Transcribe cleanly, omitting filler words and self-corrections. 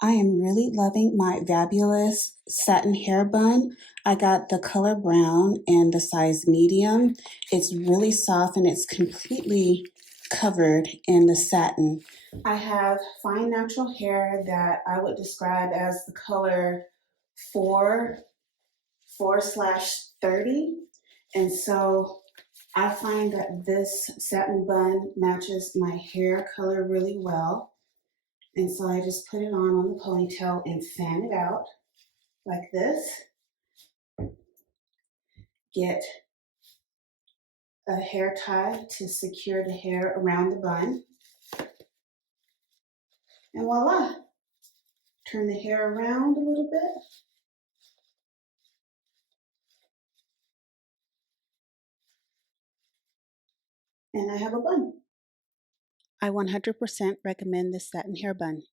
I am really loving my Vabulis Satin Hair Bun. I got the color brown in the size medium. It's really soft and it's completely covered in the satin. I have fine natural hair that I would describe as the color 4/30. And so I find that this satin bun matches my hair color really well. And so I just put it on the ponytail and fan it out like this. Get a hair tie to secure the hair around the bun. And voila, turn the hair around a little bit. And I have a bun. I 100% recommend this satin hair bun.